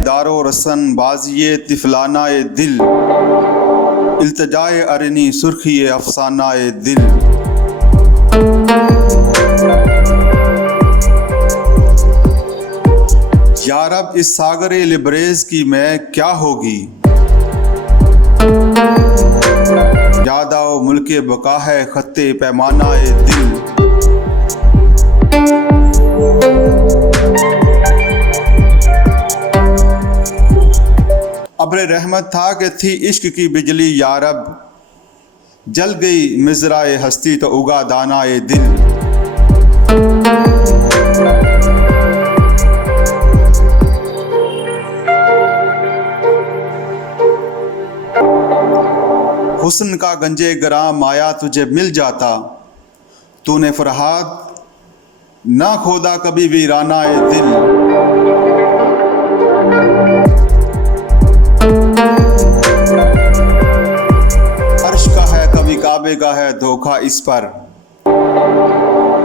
दारो रसन बाजिए तिफलानाए दिल, इल्तजाए अरनी सुर्खिए अफसानाए दिल। यारब इस सागरे लिबरेज की मैं क्या होगी, याद आओ मुल्के बका है खत्ते पैमानाए दिल। अब्र रहमत था कि थी इश्क की बिजली यारब, जल गई मिज़राए हस्ती तो उगा दानाए दिल। हुस्न का गंजे गरां माया तुझे मिल जाता, तूने फरहाद ना खोदा कभी वीरानाए दिल। काबे का है धोखा इस पर,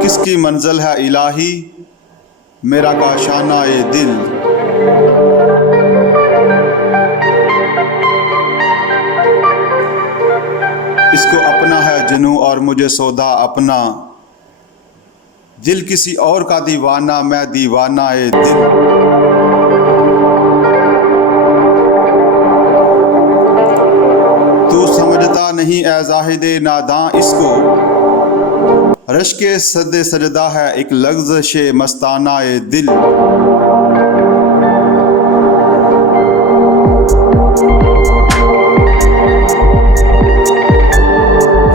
किसकी मंजिल है इलाही मेरा काशाना-ए दिल। इसको अपना है जुनू और मुझे सौदा अपना, दिल किसी और का दीवाना मैं दीवाना-ए दिल। नहीं ए ज़ाहिदे नादां इसको, रश्के सदे सजदा है एक लग़्ज़शे मस्ताना-ए दिल।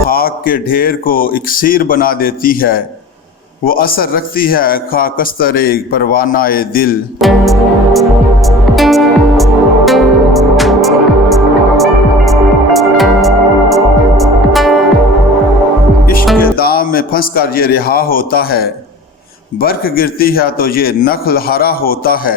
खाक के ढेर को इक्सीर बना देती है, वो असर रखती है खाकस्तरे परवाना-ए दिल। में फंस कर ये रिहा होता है, बर्फ गिरती है तो ये नखल हरा होता है।